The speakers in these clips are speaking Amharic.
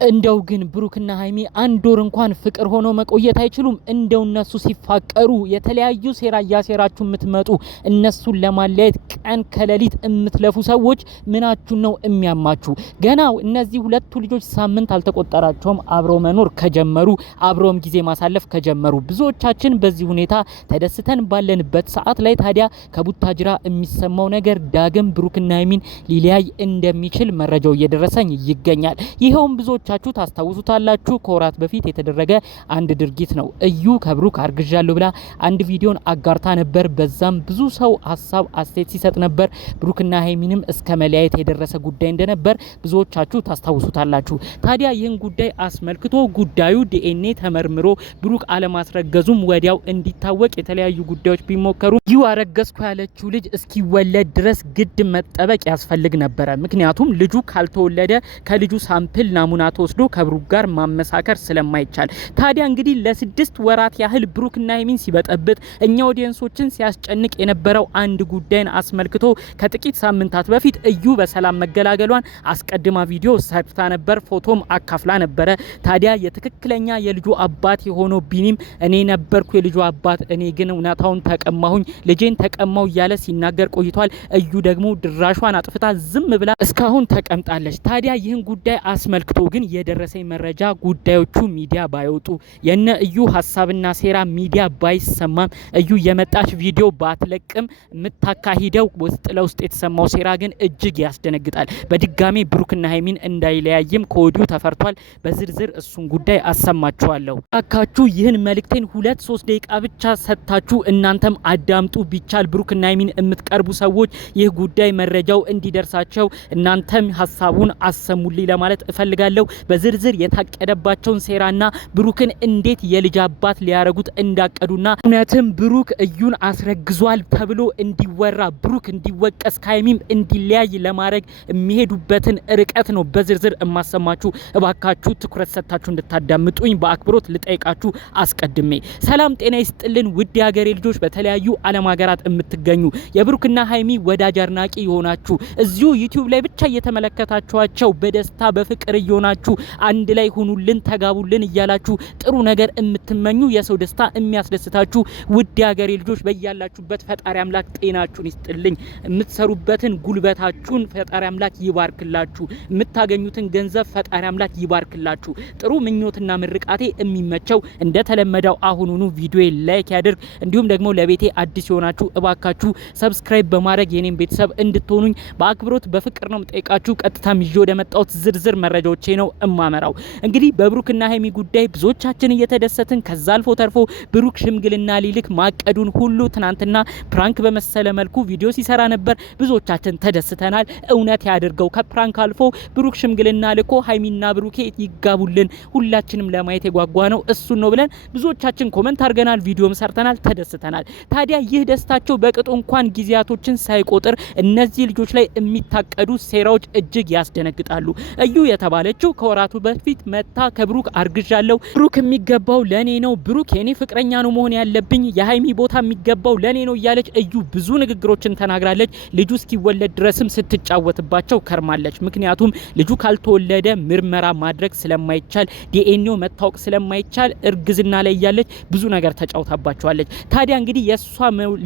እንደው ግን ብሩክና ሃይሚ አንድ ወር እንኳን ፍቅር ሆኖ መቆየት አይችሉም? እንደው እነሱ ሲፋቀሩ የተለያዩ ሴራ ያሴራችሁ የምትመጡ እነሱን ለማለያየት ቀን ከሌሊት የምትለፉ ሰዎች ምናችሁ ነው የሚያማችሁ? ገና እነዚህ ሁለቱ ልጆች ሳምንት አልተቆጠራቸውም አብረው መኖር ከጀመሩ፣ አብረውም ጊዜ ማሳለፍ ከጀመሩ። ብዙዎቻችን በዚህ ሁኔታ ተደስተን ባለንበት ሰዓት ላይ ታዲያ ከቡታጅራ የሚሰማው ነገር ዳግም ብሩክና ሃይሚን ሊለያይ እንደሚችል መረጃው እየደረሰኝ ይገኛል። ይሄውም ብዙ ቻቹ ታስታውሱታላችሁ ከወራት በፊት የተደረገ አንድ ድርጊት ነው። እዩ ከብሩክ አርግዣለሁ ብላ አንድ ቪዲዮን አጋርታ ነበር። በዛም ብዙ ሰው ሀሳብ አስተያየት ሲሰጥ ነበር። ብሩክና ሃይሚንም እስከ መለያየት የደረሰ ጉዳይ እንደነበር ብዙዎቻችሁ ታስታውሱታላችሁ። ታዲያ ይህን ጉዳይ አስመልክቶ ጉዳዩ ዲኤንኤ ተመርምሮ ብሩክ አለማስረገዙም ወዲያው እንዲታወቅ የተለያዩ ጉዳዮች ቢሞከሩ እዩ አረገዝኩ ያለችው ልጅ እስኪወለድ ድረስ ግድ መጠበቅ ያስፈልግ ነበረ። ምክንያቱም ልጁ ካልተወለደ ከልጁ ሳምፕል ናሙና ተወስዶ ከብሩክ ጋር ማመሳከር ስለማይቻል ታዲያ እንግዲህ ለ6 ወራት ያህል ብሩክና ሃይሚን ሲበጠብጥ እኛ ኦዲየንሶችን ሲያስጨንቅ የነበረው አንድ ጉዳይን አስመልክቶ ከጥቂት ሳምንታት በፊት እዩ በሰላም መገላገሏን አስቀድማ ቪዲዮ ሰርታ ነበር፣ ፎቶም አካፍላ ነበረ። ታዲያ የትክክለኛ የልጁ አባት የሆነው ቢኒም እኔ ነበርኩ የልጁ አባት፣ እኔ ግን እውነታውን ተቀማሁኝ፣ ልጄን ተቀማው እያለ ሲናገር ቆይቷል። እዩ ደግሞ ድራሿን አጥፍታ ዝም ብላ እስካሁን ተቀምጣለች። ታዲያ ይህን ጉዳይ አስመልክቶ ግን የደረሰኝ መረጃ ጉዳዮቹ ሚዲያ ባይወጡ የነ እዩ ሀሳብና ሴራ ሚዲያ ባይሰማም እዩ የመጣች ቪዲዮ ባትለቅም የምታካሂደው ውስጥ ለውስጥ የተሰማው ሴራ ግን እጅግ ያስደነግጣል። በድጋሚ ብሩክና ሃይሚን እንዳይለያይም ከወዲሁ ተፈርቷል። በዝርዝር እሱን ጉዳይ አሰማችኋለሁ። አካችሁ ይህን መልእክቴን 2-3 ደቂቃ ብቻ ሰጥታችሁ እናንተም አዳምጡ። ቢቻል ብሩክና ሃይሚን የምትቀርቡ ሰዎች ይህ ጉዳይ መረጃው እንዲደርሳቸው እናንተም ሀሳቡን አሰሙልኝ ለማለት እፈልጋለሁ። በዝርዝር የታቀደባቸውን ሴራና ብሩክን እንዴት የልጅ አባት ሊያረጉት እንዳቀዱና እውነትም ብሩክ እዩን አስረግዟል ተብሎ እንዲወራ ብሩክ እንዲወቀስ ከሃይሚም እንዲለያይ ለማድረግ የሚሄዱበትን ርቀት ነው በዝርዝር እማሰማችሁ። እባካችሁ ትኩረት ሰጥታችሁ እንድታዳምጡኝ በአክብሮት ልጠይቃችሁ አስቀድሜ። ሰላም ጤና ይስጥልን ውድ የሀገሬ ልጆች፣ በተለያዩ ዓለም ሀገራት የምትገኙ የብሩክና ሃይሚ ወዳጅ አድናቂ የሆናችሁ እዚሁ ዩቲዩብ ላይ ብቻ እየተመለከታችኋቸው በደስታ በፍቅር እየሆናችሁ አንድ ላይ ሁኑልን ተጋቡልን እያላችሁ ጥሩ ነገር የምትመኙ የሰው ደስታ የሚያስደስታችሁ ውድ ሀገሬ ልጆች በእያላችሁበት ፈጣሪ አምላክ ጤናችሁን ይስጥልኝ። የምትሰሩበትን ጉልበታችሁን ፈጣሪ አምላክ ይባርክላችሁ። የምታገኙትን ገንዘብ ፈጣሪ አምላክ ይባርክላችሁ። ጥሩ ምኞትና ምርቃቴ የሚመቸው እንደተለመደው አሁኑኑ ቪዲዮ ላይክ ያድርግ። እንዲሁም ደግሞ ለቤቴ አዲስ የሆናችሁ እባካችሁ ሰብስክራይብ በማድረግ የኔን ቤተሰብ እንድትሆኑኝ በአክብሮት በፍቅር ነው የምጠይቃችሁ። ቀጥታም ይዤ ወደ መጣሁት ዝርዝር መረጃዎቼ ነው እማመራው። እንግዲህ በብሩክና ሃይሚ ጉዳይ ብዙዎቻችን እየተደሰትን ከዛ አልፎ ተርፎ ብሩክ ሽምግልና ሊልክ ማቀዱን ሁሉ ትናንትና ፕራንክ በመሰለ መልኩ ቪዲዮ ሲሰራ ነበር። ብዙዎቻችን ተደስተናል። እውነት ያድርገው። ከፕራንክ አልፎ ብሩክ ሽምግልና ልኮ ሃይሚና ብሩኬ ይጋቡልን ሁላችንም ለማየት የጓጓ ነው እሱን ነው ብለን ብዙዎቻችን ኮሜንት አድርገናል፣ ቪዲዮም ሰርተናል፣ ተደስተናል። ታዲያ ይህ ደስታቸው በቅጡ እንኳን ጊዜያቶችን ሳይቆጥር እነዚህ ልጆች ላይ የሚታቀዱ ሴራዎች እጅግ ያስደነግጣሉ። እዩ የተባለችው ከወራቱ በፊት መታ ከብሩክ አርግዣለሁ፣ ብሩክ የሚገባው ለኔ ነው፣ ብሩክ የኔ ፍቅረኛ ነው መሆን ያለብኝ፣ የሃይሚ ቦታ የሚገባው ለኔ ነው እያለች እዩ ብዙ ንግግሮችን ተናግራለች። ልጁ እስኪወለድ ድረስም ስትጫወትባቸው ከርማለች። ምክንያቱም ልጁ ካልተወለደ ምርመራ ማድረግ ስለማይቻል ዲኤንኤው መታወቅ ስለማይቻል እርግዝና ላይ እያለች ብዙ ነገር ተጫውታባቸዋለች። ታዲያ እንግዲህ የሷ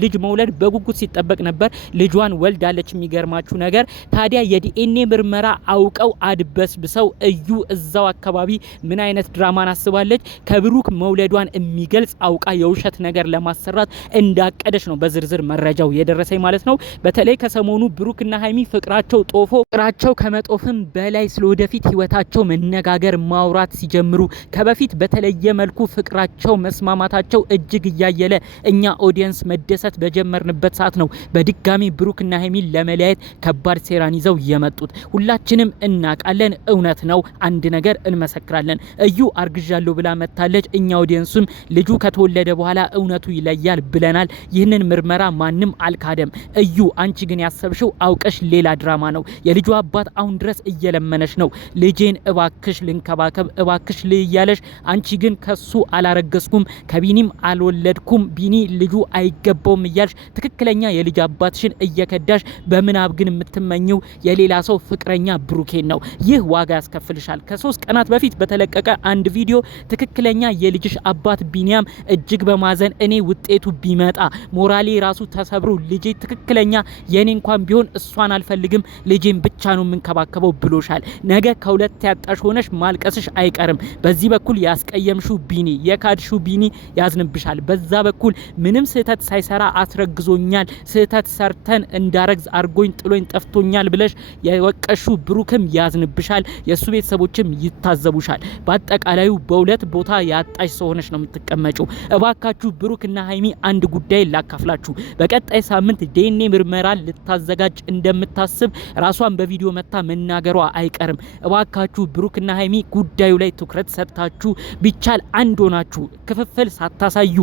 ልጅ መውለድ በጉጉት ሲጠበቅ ነበር። ልጇን ወልዳለች። የሚገርማችሁ ነገር ታዲያ የዲኤንኤ ምርመራ አውቀው አድበስብሰው እዩ እዛው አካባቢ ምን አይነት ድራማን አስባለች ከብሩክ መውለዷን የሚገልጽ አውቃ የውሸት ነገር ለማሰራት እንዳቀደች ነው በዝርዝር መረጃው የደረሰኝ ማለት ነው። በተለይ ከሰሞኑ ብሩክና ሃይሚ ፍቅራቸው ጦፎ ፍቅራቸው ከመጦፍም በላይ ስለወደፊት ህይወታቸው መነጋገር ማውራት ሲጀምሩ ከበፊት በተለየ መልኩ ፍቅራቸው መስማማታቸው እጅግ እያየለ እኛ ኦዲየንስ መደሰት በጀመርንበት ሰዓት ነው በድጋሚ ብሩክና ሃይሚን ለመለያየት ከባድ ሴራን ይዘው የመጡት። ሁላችንም እናቃለን፣ እውነት ነው። አንድ ነገር እንመሰክራለን። እዩ አርግዣለሁ ብላ መታለች። እኛ ኦዲየንሱም ልጁ ከተወለደ በኋላ እውነቱ ይለያል ብለናል። ይህንን ምርመራ ማንም አልካደም። እዩ አንቺ ግን ያሰብሽው አውቀሽ ሌላ ድራማ ነው። የልጁ አባት አሁን ድረስ እየለመነሽ ነው። ልጄን እባክሽ ልንከባከብ እባክሽ ልያለሽ። አንቺ ግን ከሱ አላረገዝኩም ከቢኒም አልወለድኩም ቢኒ ልጁ አይገባውም እያልሽ ትክክለኛ የልጅ አባትሽን እየከዳሽ በምናብ ግን የምትመኘው የሌላ ሰው ፍቅረኛ ብሩኬን ነው። ይህ ዋጋ ያስከፍልሽ ያደርግልሻል። ከ3 ቀናት በፊት በተለቀቀ አንድ ቪዲዮ ትክክለኛ የልጅሽ አባት ቢኒያም እጅግ በማዘን እኔ ውጤቱ ቢመጣ ሞራሌ ራሱ ተሰብሮ ልጄ ትክክለኛ የኔ እንኳን ቢሆን እሷን አልፈልግም ልጄን ብቻ ነው የምንከባከበው ብሎሻል። ነገ ከሁለት ያጣሽ ሆነሽ ማልቀስሽ አይቀርም። በዚህ በኩል ያስቀየምሽው ቢኒ የካድሽው ቢኒ ያዝንብሻል። በዛ በኩል ምንም ስህተት ሳይሰራ አስረግዞኛል፣ ስህተት ሰርተን እንዳረግዝ አርጎኝ ጥሎኝ ጠፍቶኛል ብለሽ የወቀሹ ብሩክም ያዝንብሻል። የሱ ቤተሰቦችም ይታዘቡሻል። በአጠቃላዩ በሁለት ቦታ ያጣሽ ሰው ሆነሽ ነው የምትቀመጪው። እባካችሁ ብሩክና ሀይሚ አንድ ጉዳይ ላካፍላችሁ። በቀጣይ ሳምንት ዲኤንኤ ምርመራ ልታዘጋጅ እንደምታስብ ራሷን በቪዲዮ መታ መናገሯ አይቀርም። እባካችሁ ብሩክና ሀይሚ ጉዳዩ ላይ ትኩረት ሰጥታችሁ ቢቻል አንድ ሆናችሁ ክፍፍል ሳታሳዩ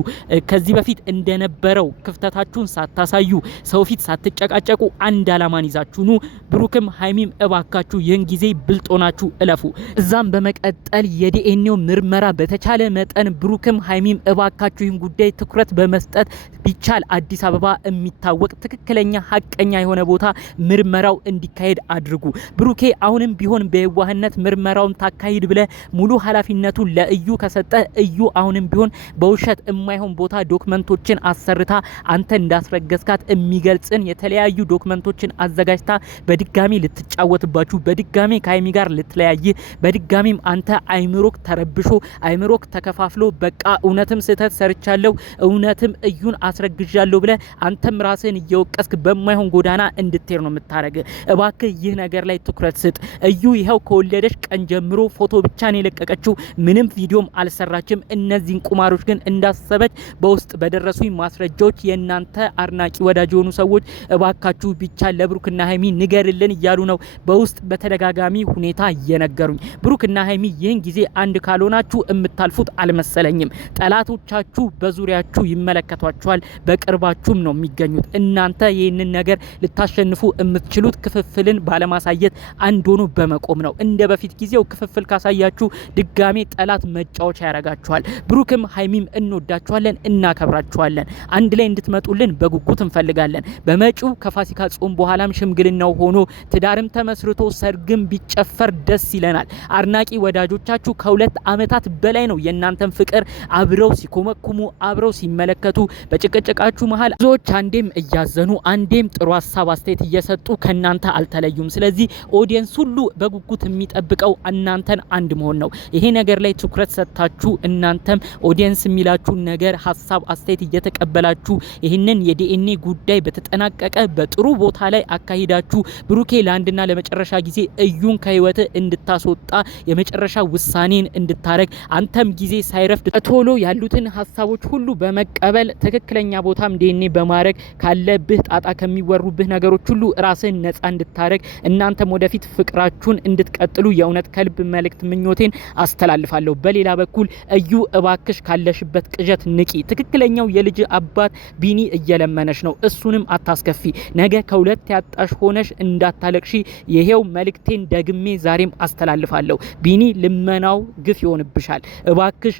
ከዚህ በፊት እንደነበረው ክፍተታችሁን ሳታሳዩ ሰው ፊት ሳትጨቃጨቁ አንድ አላማን ይዛችሁ ኑ። ብሩክም ሀይሚም እባካችሁ ይህን ጊዜ ብልጦናችሁ እለፉ። እዛም በመቀጠል የዲኤንኤው ምርመራ በተቻለ መጠን ብሩክም ሀይሚም እባካችሁ ይህን ጉዳይ ትኩረት በመስጠት ቢቻል አዲስ አበባ የሚታወቅ ትክክለኛ ሀቀኛ የሆነ ቦታ ምርመራው እንዲካሄድ አድርጉ። ብሩኬ አሁንም ቢሆን በየዋህነት ምርመራውን ታካሂድ ብለ ሙሉ ኃላፊነቱን ለእዩ ከሰጠ እዩ አሁንም ቢሆን በውሸት የማይሆን ቦታ ዶክመንቶችን አሰርታ አንተ እንዳስረገዝካት የሚገልጽን የተለያዩ ዶክመንቶችን አዘጋጅታ በድጋሚ ልትጫወትባችሁ፣ በድጋሚ ከሀይሚ ጋር ልትለያይ፣ በድጋሚም አንተ አይምሮክ ተረብሾ አይምሮክ ተከፋፍሎ በቃ እውነትም ስህተት ሰርቻለሁ እውነትም እዩን አስረግዣለሁ ብለ አንተም ራስህን እየወቀስክ በማይሆን ጎዳና እንድትሄድ ነው የምታረግ። እባክህ ይህ ነገር ላይ ትኩረት ስጥ። እዩ ይኸው ከወለደሽ ቀን ጀምሮ ፎቶ ብቻ ነው የለቀቀችው፣ ምንም ቪዲዮም አልሰራችም። እነዚህን ቁማሮች ግን እንዳሰበች በውስጥ በደረሱኝ ማስረጃዎች የእናንተ አድናቂ ወዳጅ የሆኑ ሰዎች እባካችሁ ብቻ ለብሩክና ሀይሚ ንገርልን እያሉ ነው በውስጥ በተደጋጋሚ ሁኔታ እየነገሩኝ። ብሩክና ሀይሚ ይህን ጊዜ አንድ ካልሆናችሁ የምታልፉት አልመሰለኝም። ጠላቶቻችሁ በዙሪያችሁ ይመለከቷችኋል፣ በቅርባችሁም ነው የሚገኙት። እናንተ ይህንን ነገር ልታሸንፉ የምትችሉት ክፍፍልን ባለማሳየት አንድ ሆኖ በመቆም ነው። እንደ በፊት ጊዜው ክፍፍል ካሳያችሁ ድጋሜ ጠላት መጫወቻ ያረጋችኋል። ብሩክም ሀይሚም እንወዳችኋለን፣ እናከብራችኋለን። አንድ ላይ እንድትመጡልን በጉጉት እንፈልጋለን። በመጪው ከፋሲካ ጾም በኋላም ሽምግልናው ሆኖ ትዳርም ተመስርቶ ሰርግም ቢጨፈር ደስ ይለናል። አድናቂ ወዳጆቻችሁ ከ2 አመታት በላይ ነው የእናንተን ፍቅር አብረው ሲኮመኩሙ አብረው ሲመለከቱ በጭቅጭቃችሁ መሀል ብዙዎች አንዴም እያዘኑ አንዴም ጥሩ ሀሳብ አስተያየት እየሰጡ ከናንተ አልተለዩም። ስለዚህ ኦዲየንስ ሁሉ በጉጉት የሚጠብቀው እናንተን አንድ መሆን ነው። ይሄ ነገር ላይ ትኩረት ሰጥታችሁ እናንተም ኦዲየንስ የሚላችሁን ነገር ሀሳብ አስተያየት እየተቀበላችሁ ይህንን የዲኤንኤ ጉዳይ በተጠናቀቀ በጥሩ ቦታ ላይ አካሂዳችሁ ብሩኬ ለአንድና ለመጨረሻ ጊዜ እዩን ከህይወት እንድታስወጣ የመጨረሻ ውሳኔን እንድታረግ አንተም ጊዜ ሳይረፍድ ቶሎ ያሉትን ሀሳቦች ሁሉ በመቀበል ትክክለኛ ቦታም ዲኤንኤ በማድረግ ካለብህ ጣጣ ከሚወሩብህ ነገሮች ሁሉ ራስህን ነጻ እንድታረግ እናንተም ወደፊት ፍቅራችሁን እንድትቀጥሉ የእውነት ከልብ መልእክት ምኞቴን አስተላልፋለሁ። በሌላ በኩል እዩ እባክሽ ካለሽበት ቅዠት ንቂ። ትክክለኛው የልጅ አባት ቢኒ እየለመነሽ ነው፣ እሱንም አታስከፊ። ነገ ከሁለት ያጣሽ ሆነሽ እንዳታለቅሺ ይሄው መልእክቴን ደግሜ ዛሬም አስተላልፋለሁ። ቢኒ ልመናው ግፍ ይሆንብሻል።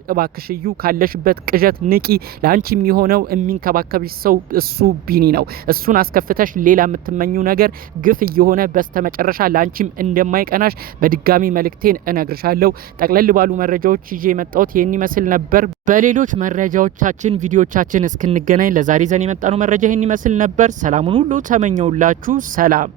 እባክሽ እዩ ካለሽበት ቅዠት ንቂ። ላንቺ የሚሆነው የሚንከባከብሽ ሰው እሱ ቢኒ ነው። እሱን አስከፍተሽ ሌላ የምትመኙ ነገር ግፍ እየሆነ በስተመጨረሻ ላንቺም እንደማይቀናሽ በድጋሚ መልእክቴን እነግርሻለሁ። ጠቅለል ባሉ መረጃዎች ይዤ የመጣሁት ይህን ይመስል ነበር። በሌሎች መረጃዎቻችን ቪዲዮቻችን እስክንገናኝ ለዛሬ ዘን የመጣነው መረጃ ይህን ይመስል ነበር። ሰላሙን ሁሉ ተመኘውላችሁ። ሰላም